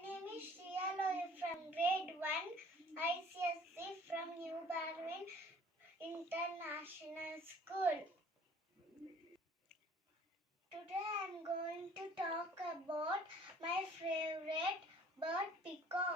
name is Shriya Loy from grade 1 ICSC from New Barwin International School. Today I am going to talk about my favorite bird peacock.